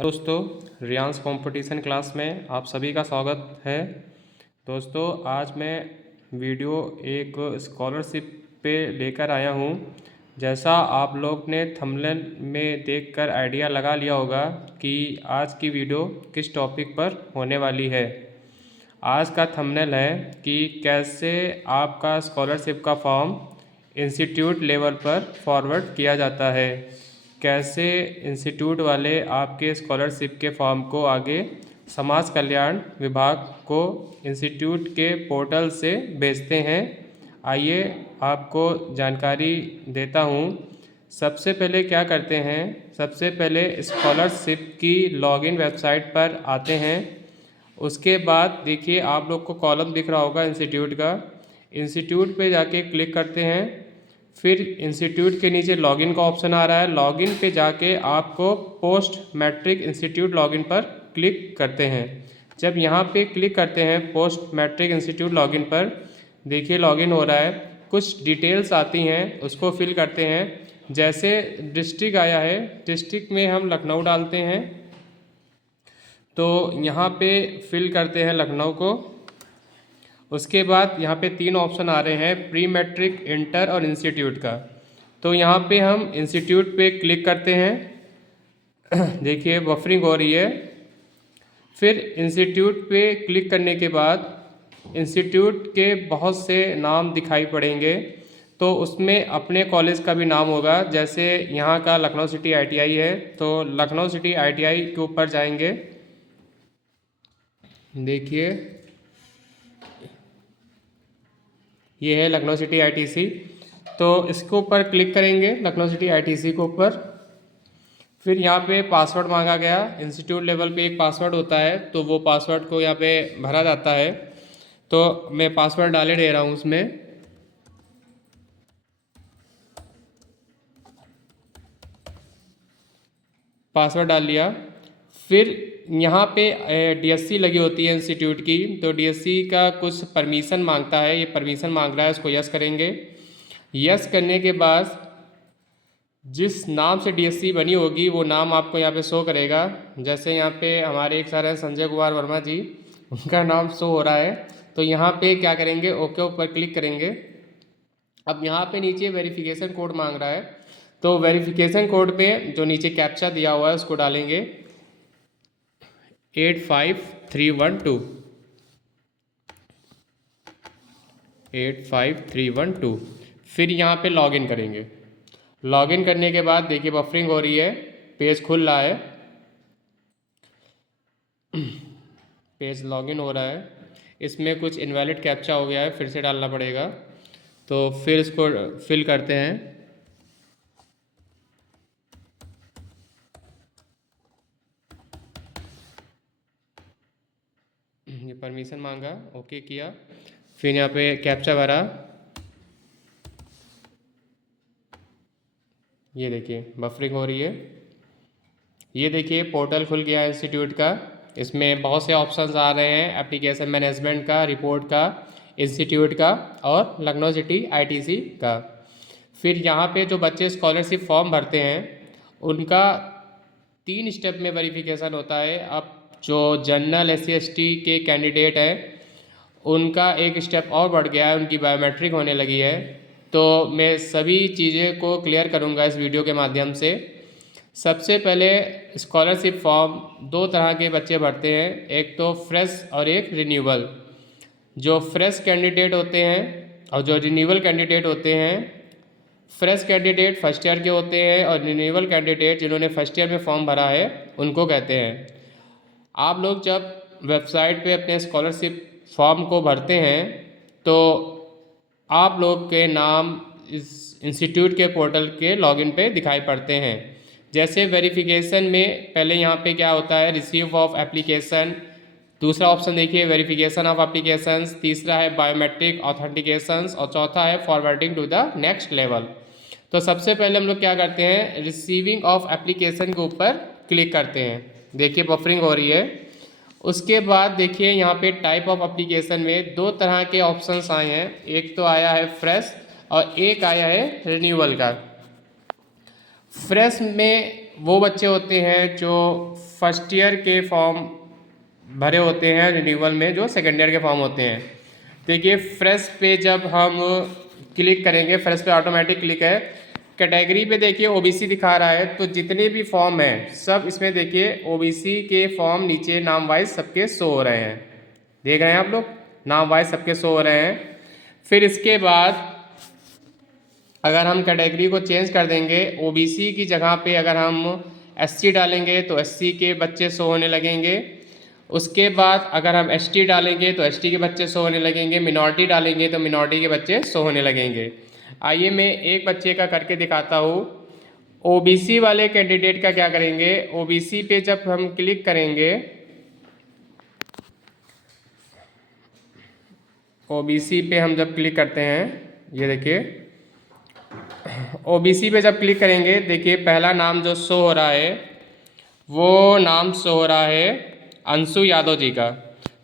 दोस्तों, रियांस competition class में आप सभी का स्वागत है। दोस्तों, आज मैं वीडियो एक स्कॉलरशिप पे लेकर आया हूँ। जैसा आप लोग ने थंबनेल में देखकर आइडिया लगा लिया होगा कि आज की वीडियो किस टॉपिक पर होने वाली है। आज का थंबनेल है कि कैसे आपका स्कॉलरशिप का फॉर्म इंस्टीट्यूट लेवल पर फॉरवर्ड किया जाता है, कैसे इंस्टीट्यूट वाले आपके स्कॉलरशिप के फॉर्म को आगे समाज कल्याण विभाग को इंस्टीट्यूट के पोर्टल से भेजते हैं। आइए आपको जानकारी देता हूँ। सबसे पहले क्या करते हैं, सबसे पहले स्कॉलरशिप की लॉगिन वेबसाइट पर आते हैं। उसके बाद देखिए आप लोग को कॉलम दिख रहा होगा इंस्टीट्यूट का, इंस्टीट्यूट पे जाके क्लिक करते हैं। फिर इंस्टीट्यूट के नीचे लॉगिन का ऑप्शन आ रहा है, लॉगिन पे जाके आपको पोस्ट मैट्रिक इंस्टीट्यूट लॉगिन पर क्लिक करते हैं। जब यहाँ पे क्लिक करते हैं पोस्ट मैट्रिक इंस्टीट्यूट लॉगिन पर, देखिए लॉगिन हो रहा है, कुछ डिटेल्स आती हैं उसको फिल करते हैं। जैसे डिस्ट्रिक्ट आया है, डिस्ट्रिक्ट में हम लखनऊ डालते हैं, तो यहाँ पे फिल करते हैं लखनऊ को। उसके बाद यहाँ पे 3 ऑप्शन आ रहे हैं, प्री मैट्रिक, इंटर और इंस्टीट्यूट का। तो यहाँ पे हम इंस्टीट्यूट पे क्लिक करते हैं। देखिए बफरिंग हो रही है। फिर इंस्टीट्यूट पे क्लिक करने के बाद इंस्टीट्यूट के बहुत से नाम दिखाई पड़ेंगे, तो उसमें अपने कॉलेज का भी नाम होगा। जैसे यहाँ का लखनऊ सिटी ITI है, तो लखनऊ सिटी ITI के ऊपर जाएंगे। देखिए ये है लखनऊ सिटी ITC, तो इसके ऊपर क्लिक करेंगे लखनऊ सिटी ITC के ऊपर। फिर यहाँ पे पासवर्ड मांगा गया, इंस्टीट्यूट लेवल पे एक पासवर्ड होता है, तो वो पासवर्ड को यहाँ पे भरा जाता है। तो मैं पासवर्ड डाले दे रहा हूँ उसमें। पासवर्ड डाल लिया। फिर यहाँ पे DSC लगी होती है इंस्टीट्यूट की, तो DSC का कुछ परमिशन मांगता है, ये परमिशन मांग रहा है, उसको यस करेंगे। यस करने के बाद जिस नाम से DSC बनी होगी वो नाम आपको यहाँ पे शो करेगा। जैसे यहाँ पे हमारे एक सर हैं संजय कुमार वर्मा जी, उनका नाम शो हो रहा है। तो यहाँ पे क्या करेंगे, ओके ऊपर क्लिक करेंगे। अब यहाँ पे नीचे वेरिफिकेशन कोड मांग रहा है, तो वेरिफिकेशन कोड पे जो नीचे कैप्चा दिया हुआ है उसको डालेंगे 85312 85312। फिर यहाँ पे लॉगिन करेंगे। लॉगिन करने के बाद देखिए बफरिंग हो रही है, पेज खुल रहा है, पेज लॉगिन हो रहा है। इसमें कुछ इनवैलिड कैप्चा हो गया है, फिर से डालना पड़ेगा। तो फिर इसको फिल करते हैं। ये परमिशन मांगा, ओके किया, फिर यहाँ पे कैप्चा भरा। ये देखिए बफरिंग हो रही है। ये देखिए पोर्टल खुल गया इंस्टीट्यूट का, इसमें बहुत से ऑप्शंस आ रहे हैं, एप्लीकेशन मैनेजमेंट का, रिपोर्ट का, इंस्टीट्यूट का और लखनऊ सिटी ITC का। फिर यहाँ पे जो बच्चे स्कॉलरशिप फॉर्म भरते हैं उनका 3 स्टेप में वेरिफिकेशन होता है। अब जो जनरल SC ST के कैंडिडेट हैं उनका एक स्टेप और बढ़ गया है, उनकी बायोमेट्रिक होने लगी है। तो मैं सभी चीज़ें को क्लियर करूँगा इस वीडियो के माध्यम से। सबसे पहले स्कॉलरशिप फॉर्म 2 तरह के बच्चे भरते हैं, एक तो फ्रेश और एक रिन्यूअल। जो फ्रेश कैंडिडेट होते हैं और जो रिन्यूअल कैंडिडेट होते हैं, फ्रेश कैंडिडेट फर्स्ट ईयर के होते हैं और रिन्यूअल कैंडिडेट जिन्होंने फर्स्ट ईयर में फॉर्म भरा है उनको कहते हैं। आप लोग जब वेबसाइट पे अपने स्कॉलरशिप फॉर्म को भरते हैं तो आप लोग के नाम इस इंस्टीट्यूट के पोर्टल के लॉगिन पे दिखाई पड़ते हैं। जैसे वेरिफिकेशन में पहले यहाँ पे क्या होता है, रिसीव ऑफ एप्लीकेशन, दूसरा ऑप्शन देखिए वेरिफिकेशन ऑफ एप्लीकेशंस, तीसरा है बायोमेट्रिक ऑथेंटिकेशंस और चौथा है forwarding to the next level. तो सबसे पहले हम लोग क्या करते हैं, रिसीविंग ऑफ एप्लीकेशन के ऊपर क्लिक करते हैं। देखिए बफरिंग हो रही है। उसके बाद देखिए यहाँ पे टाइप ऑफ एप्लीकेशन में 2 तरह के ऑप्शंस आए हैं, एक तो आया है फ्रेश और एक आया है रिन्यूअल का। फ्रेश में वो बच्चे होते हैं जो फर्स्ट ईयर के फॉर्म भरे होते हैं रिन्यूअल में, जो सेकेंड ईयर के फॉर्म होते हैं। देखिए फ्रेश पे जब हम क्लिक करेंगे, फ्रेश पे ऑटोमेटिक क्लिक है, कैटेगरी पे देखिए ओबीसी दिखा रहा है, तो जितने भी फॉर्म हैं सब इसमें देखिए ओबीसी के फॉर्म नीचे नाम वाइज सबके शो हो रहे हैं। देख रहे हैं आप लोग, नाम वाइज सबके शो हो रहे हैं। फिर इसके बाद अगर हम कैटेगरी को चेंज कर देंगे, ओबीसी की जगह पे अगर हम एससी डालेंगे तो एससी के बच्चे शो होने लगेंगे। उसके बाद अगर हम एसटी डालेंगे तो एसटी के बच्चे शो होने लगेंगे, मिनॉरिटी डालेंगे तो मिनॉरिटी के बच्चे शो होने लगेंगे। आइए मैं एक बच्चे का करके दिखाता हूँ। ओबीसी वाले कैंडिडेट का क्या करेंगे, ओबीसी पे जब हम क्लिक करेंगे, ओबीसी पे हम जब क्लिक करते हैं, ये देखिए ओबीसी पे जब क्लिक करेंगे, देखिए पहला नाम जो शो हो रहा है वो नाम शो हो रहा है अंशु यादव जी का।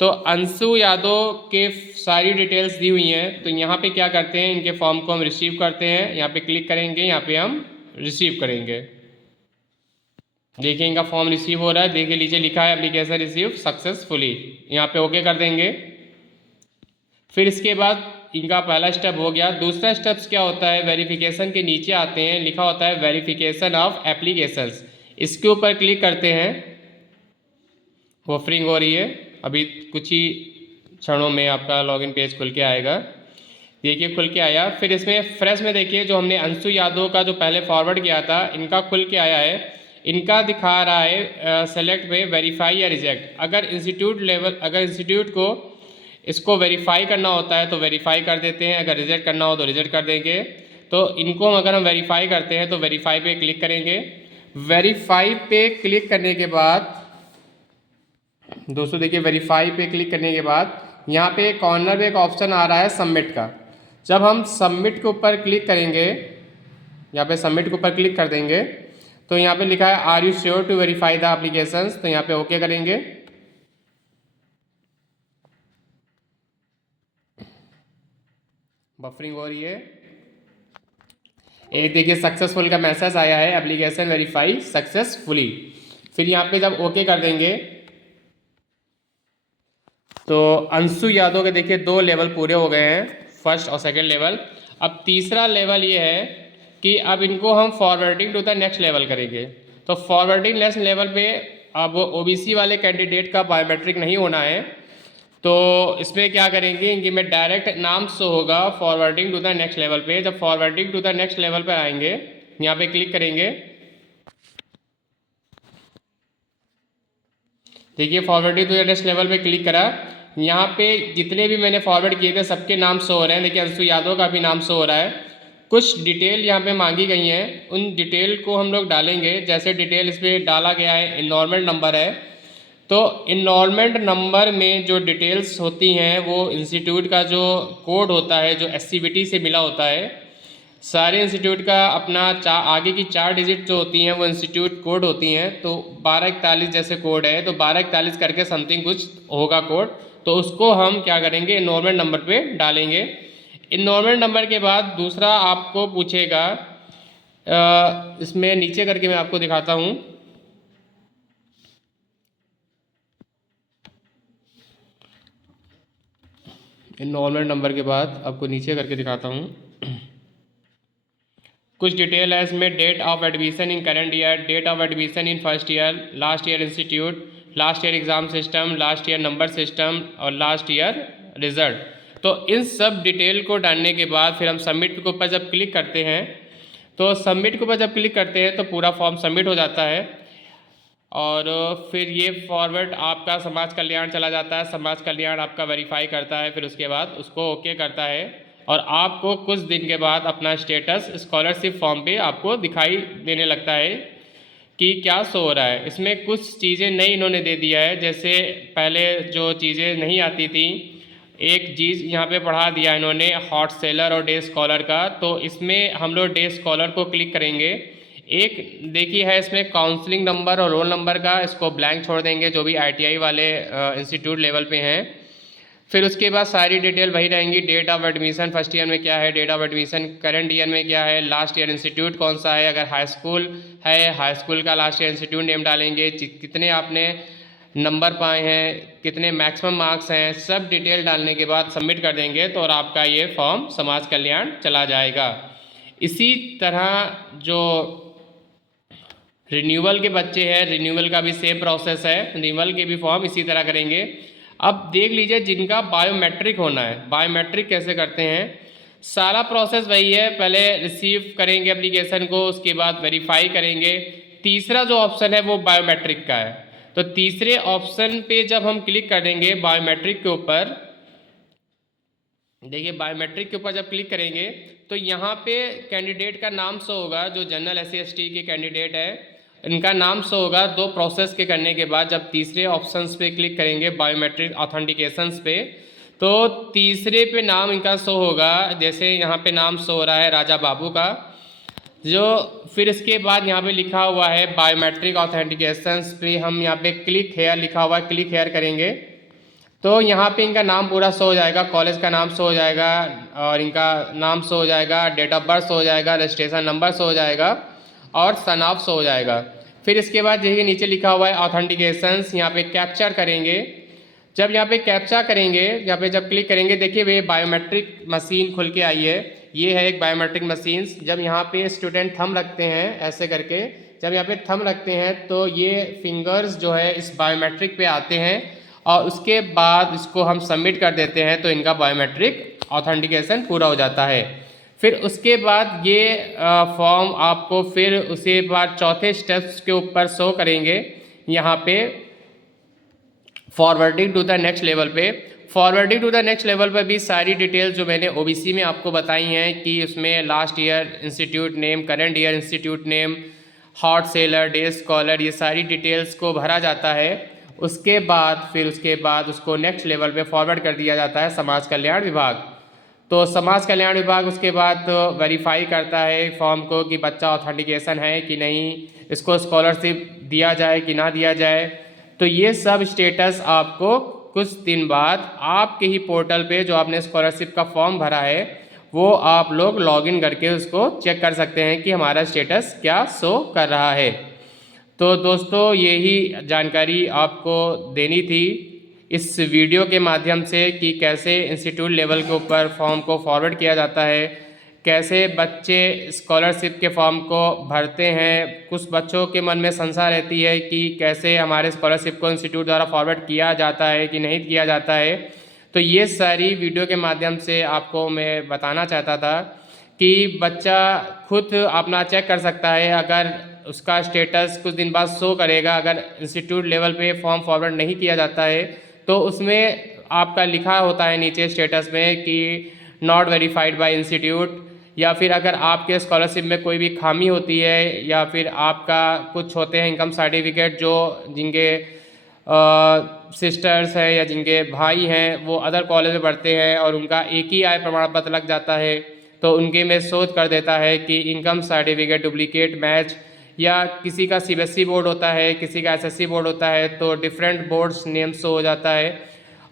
तो अंशु यादव के सारी डिटेल्स दी हुई हैं। तो यहाँ पे क्या करते हैं, इनके फॉर्म को हम रिसीव करते हैं, यहाँ पे क्लिक करेंगे, यहाँ पे हम रिसीव करेंगे। देखिए इनका फॉर्म रिसीव हो रहा है, देखिए नीचे लिखा है एप्लीकेशन रिसीव सक्सेसफुली, यहाँ पे ओके कर देंगे। फिर इसके बाद इनका पहला स्टेप हो गया। दूसरा स्टेप्स क्या होता है, वेरिफिकेशन के नीचे आते हैं, लिखा होता है वेरिफिकेशन ऑफ एप्लीकेशंस, इसके ऊपर क्लिक करते हैं। बफरिंग हो रही है, अभी कुछ ही क्षणों में आपका लॉगिन पेज खुल के आएगा। देखिए खुल के आया। फिर इसमें फ्रेश में देखिए जो हमने अंशु यादव का जो पहले फॉरवर्ड किया था, इनका खुल के आया है। इनका दिखा रहा है सेलेक्ट में वेरीफाई या रिजेक्ट। अगर इंस्टीट्यूट लेवल, अगर इंस्टीट्यूट को इसको वेरीफाई करना होता है तो वेरीफाई कर देते हैं, अगर रिजेक्ट करना हो तो रिजेक्ट कर देंगे। तो इनको अगर हम वेरीफाई करते हैं तो वेरीफाई पे क्लिक करेंगे। वेरीफाई पे क्लिक करने के बाद दोस्तों देखिए वेरीफाई पे क्लिक करने के बाद यहाँ पे कॉर्नर में एक ऑप्शन आ रहा है सबमिट का। जब हम सबमिट के ऊपर क्लिक करेंगे, यहाँ पे सबमिट के ऊपर क्लिक कर देंगे, तो यहाँ पे लिखा है are you sure to verify the applications, तो यहाँ पे ओके करेंगे। बफरिंग हो रही है। एक देखिए सक्सेसफुल का मैसेज आया है, एप्लीकेशन वेरीफाई सक्सेसफुली। फिर यहाँ पे जब ओके कर देंगे तो अंशु यादव के देखिए 2 लेवल पूरे हो गए हैं, फर्स्ट और सेकंड लेवल। अब तीसरा लेवल ये है कि अब इनको हम forwarding to the next level करेंगे। तो फॉरवर्डिंग नेक्स्ट लेवल पे अब ओबीसी वाले कैंडिडेट का बायोमेट्रिक नहीं होना है, तो इसमें क्या करेंगे, इनकी में डायरेक्ट नाम शो होगा forwarding to the next level पे। जब forwarding to the next level पर आएंगे, यहाँ पे क्लिक करेंगे, देखिए forwarding to the next level पे क्लिक करा। यहाँ पे जितने भी मैंने फॉरवर्ड किए थे सबके नाम शो हो रहे हैं। देखिए अंशु यादव का भी नाम शो हो रहा है। कुछ डिटेल यहाँ पे मांगी गई हैं, उन डिटेल को हम लोग डालेंगे। जैसे डिटेल इस पर डाला गया है, इनरोलमेंट नंबर है, तो इनरोलमेंट नंबर में जो डिटेल्स होती हैं वो इंस्टीट्यूट का जो कोड होता है, जो एससीबीटी से मिला होता है, सारे इंस्टीट्यूट का अपना आगे की 4 डिजिट जो होती हैं वो इंस्टीट्यूट कोड होती हैं। तो 1241 जैसे कोड है, तो 1241 करके समथिंग कुछ होगा कोड, तो उसको हम क्या करेंगे, इनरोलमेंट नंबर पे डालेंगे। इनरोलमेंट नंबर के बाद दूसरा आपको पूछेगा, इसमें नीचे करके मैं आपको दिखाता हूँ। इनरोलमेंट नंबर के बाद आपको नीचे करके दिखाता हूँ। कुछ डिटेल है इसमें, date of admission in current year, date of admission in first year, last year institute, last year exam system, last year number system और लास्ट ईयर रिजल्ट। तो इन सब डिटेल को डालने के बाद फिर हम सबमिट के ऊपर जब क्लिक करते हैं, तो सबमिट के ऊपर जब क्लिक करते हैं तो पूरा फॉर्म सबमिट हो जाता है। और फिर ये फॉरवर्ड आपका समाज कल्याण चला जाता है, समाज कल्याण आपका वेरीफाई करता है, फिर उसके बाद उसको ओके करता है और आपको कुछ दिन के बाद अपना स्टेटस स्कॉलरशिप फॉर्म पे आपको दिखाई देने लगता है कि क्या शो हो रहा है। इसमें कुछ चीज़ें नई इन्होंने दे दिया है, जैसे पहले जो चीज़ें नहीं आती थी, एक चीज़ यहाँ पे बढ़ा दिया इन्होंने हॉट सेलर और डे स्कॉलर का। तो इसमें हम लोग डे स्कॉलर को क्लिक करेंगे। एक देखिए है इसमें काउंसलिंग नंबर और रोल नंबर का, इसको ब्लैंक छोड़ देंगे जो भी आईटीआई वाले इंस्टीट्यूट लेवल पे हैं। फिर उसके बाद सारी डिटेल वही रहेंगी, date of admission first year में क्या है, date of admission current year में क्या है, लास्ट ईयर इंस्टीट्यूट कौन सा है, अगर हाई स्कूल है हाई स्कूल का लास्ट ईयर इंस्टीट्यूट नेम डालेंगे, कितने आपने नंबर पाए हैं, कितने मैक्सिमम मार्क्स हैं, सब डिटेल डालने के बाद सबमिट कर देंगे तो और आपका ये फॉर्म समाज कल्याण चला जाएगा। इसी तरह जो रिन्यूअल के बच्चे हैं, रिन्यूअल का भी सेम प्रोसेस है, रिन्यूअल के भी फॉर्म इसी तरह करेंगे। अब देख लीजिए जिनका बायोमेट्रिक होना है, बायोमेट्रिक कैसे करते हैं, सारा प्रोसेस वही है, पहले रिसीव करेंगे एप्लीकेशन को, उसके बाद वेरीफाई करेंगे। तीसरा जो ऑप्शन है वो बायोमेट्रिक का है, तो तीसरे ऑप्शन पे जब हम क्लिक करेंगे बायोमेट्रिक के ऊपर, देखिए बायोमेट्रिक के ऊपर जब क्लिक करेंगे तो यहाँ पे कैंडिडेट का नाम शो होगा, जो जनरल SC/ST के कैंडिडेट है इनका नाम शो होगा। दो प्रोसेस के करने के बाद जब तीसरे ऑप्शंस पे क्लिक करेंगे बायोमेट्रिक ऑथेंटिकेशंस पे, तो तीसरे पे नाम इनका शो होगा, जैसे यहाँ पे नाम शो हो रहा है राजा बाबू का, जो फिर इसके बाद यहाँ पे लिखा हुआ है बायोमेट्रिक ऑथेंटिकेशंस पे हम यहाँ पे क्लिक हेयर लिखा हुआ है, क्लिक हेयर करेंगे तो यहाँ पे इनका नाम पूरा शो हो जाएगा, कॉलेज का नाम शो हो जाएगा और इनका नाम शो हो जाएगा, डेट ऑफ बर्थ शो हो जाएगा, रजिस्ट्रेशन नंबर शो हो जाएगा और सन ऑफ शो हो जाएगा। फिर इसके बाद देखिए नीचे लिखा हुआ है ऑथेंटिकेशंस, यहाँ पे कैप्चर करेंगे। जब यहाँ पे कैप्चा करेंगे, यहाँ पे जब क्लिक करेंगे देखिए वे बायोमेट्रिक मशीन खुल के आई है, ये है एक बायोमेट्रिक मशीन। जब यहाँ पे स्टूडेंट थंब रखते हैं ऐसे करके, जब यहाँ पे थंब रखते हैं तो ये फिंगर्स जो है इस बायोमेट्रिक पे आते हैं और उसके बाद इसको हम सबमिट कर देते हैं तो इनका बायोमेट्रिक ऑथेंटिकेशन पूरा हो जाता है। फिर उसके बाद ये फॉर्म आपको फिर उसी बार चौथे स्टेप्स के ऊपर शो करेंगे, यहाँ पे forwarding to the next level पे। Forwarding to the next level पर भी सारी डिटेल्स जो मैंने OBC में आपको बताई हैं कि उसमें last year institute name, current year institute name, hot seller, day scholar, ये सारी डिटेल्स को भरा जाता है। उसके बाद उसको नेक्स्ट लेवल पे फॉरवर्ड कर दिया जाता है समाज कल्याण विभाग। तो समाज कल्याण विभाग उसके बाद वेरीफाई करता है फॉर्म को कि बच्चा ऑथेंटिकेशन है कि नहीं, इसको स्कॉलरशिप दिया जाए कि ना दिया जाए। तो ये सब स्टेटस आपको कुछ दिन बाद आपके ही पोर्टल पे जो आपने स्कॉलरशिप का फॉर्म भरा है वो आप लोग लॉगिन करके उसको चेक कर सकते हैं कि हमारा स्टेटस क्या शो कर रहा है। तो दोस्तों यही जानकारी आपको देनी थी इस वीडियो के माध्यम से कि कैसे इंस्टीट्यूट लेवल के ऊपर फॉर्म को फॉरवर्ड किया जाता है, कैसे बच्चे स्कॉलरशिप के फॉर्म को भरते हैं। कुछ बच्चों के मन में संशय रहती है कि कैसे हमारे स्कॉलरशिप को इंस्टीट्यूट द्वारा फॉरवर्ड किया जाता है कि नहीं किया जाता है। तो ये सारी वीडियो के माध्यम से आपको मैं बताना चाहता था कि बच्चा खुद अपना चेक कर सकता है, अगर उसका स्टेटस कुछ दिन बाद शो करेगा, अगर इंस्टीट्यूट लेवल पे फॉर्म फॉरवर्ड नहीं किया जाता है तो उसमें आपका लिखा होता है नीचे स्टेटस में कि नॉट वेरीफाइड बाय इंस्टीट्यूट, या फिर अगर आपके स्कॉलरशिप में कोई भी खामी होती है या फिर आपका कुछ होते हैं इनकम सर्टिफिकेट जो जिनके सिस्टर्स हैं या जिनके भाई हैं वो अदर कॉलेज में पढ़ते हैं और उनका एक ही आय प्रमाण पत्र लग जाता है, तो उनके में शोध कर देता है कि इनकम सर्टिफिकेट डुप्लीकेट मैच, या किसी का CBSE बोर्ड होता है, किसी का SSC बोर्ड होता है तो डिफरेंट बोर्ड्स नेम शो हो जाता है,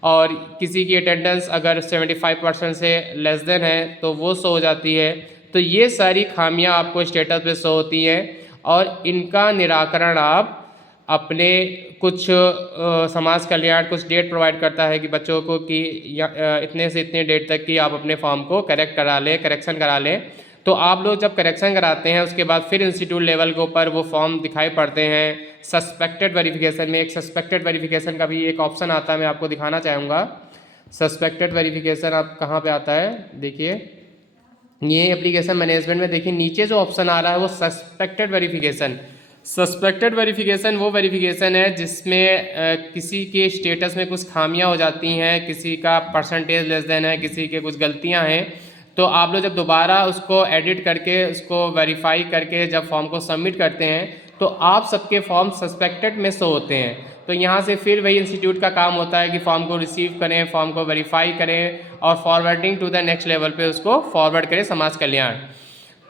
और किसी की अटेंडेंस अगर 75% से लेस देन है तो वो शो हो जाती है। तो ये सारी खामियां आपको स्टेटस पे शो होती हैं और इनका निराकरण आप अपने कुछ समाज कल्याण कुछ डेट प्रोवाइड करता है कि बच्चों को कि इतने से इतने डेट तक की आप अपने फॉर्म को करेक्शन करा लें। तो आप लोग जब करेक्शन कराते हैं उसके बाद फिर इंस्टीट्यूट लेवल के ऊपर वो फॉर्म दिखाई पड़ते हैं। सस्पेक्टेड वेरिफिकेशन में एक सस्पेक्टेड वेरिफिकेशन का भी एक ऑप्शन आता है, मैं आपको दिखाना चाहूँगा। सस्पेक्टेड वेरिफिकेशन आप कहाँ पे आता है, देखिए ये एप्लीकेशन मैनेजमेंट में देखिए नीचे जो ऑप्शन आ रहा है वो सस्पेक्टेड वेरिफिकेशन। सस्पेक्टेड वेरिफिकेशन वो वेरिफिकेशन है जिसमें किसी के स्टेटस में कुछ खामियां हो जाती हैं, किसी का परसेंटेज लेस देन है, किसी के कुछ गलतियां हैं, तो आप लोग जब दोबारा उसको एडिट करके उसको वेरीफाई करके जब फॉर्म को सबमिट करते हैं तो आप सबके फॉर्म सस्पेक्टेड में शो होते हैं। तो यहाँ से फिर वही इंस्टीट्यूट का काम होता है कि फॉर्म को रिसीव करें, फॉर्म को वेरीफाई करें और forwarding to the next level पे उसको फॉरवर्ड करें समाज कल्याण।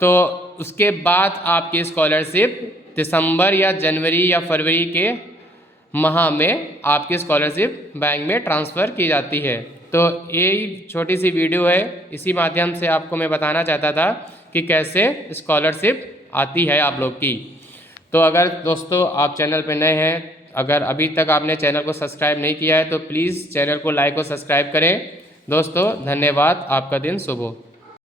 तो उसके बाद आपकी स्कॉलरशिप दिसंबर या जनवरी या फरवरी के माह में आपकी स्कॉलरशिप बैंक में ट्रांसफ़र की जाती है। तो यही छोटी सी वीडियो है, इसी माध्यम से आपको मैं बताना चाहता था कि कैसे स्कॉलरशिप आती है आप लोग की। तो अगर दोस्तों आप चैनल पे नए हैं, अगर अभी तक आपने चैनल को सब्सक्राइब नहीं किया है तो प्लीज़ चैनल को लाइक और सब्सक्राइब करें। दोस्तों धन्यवाद, आपका दिन शुभ हो।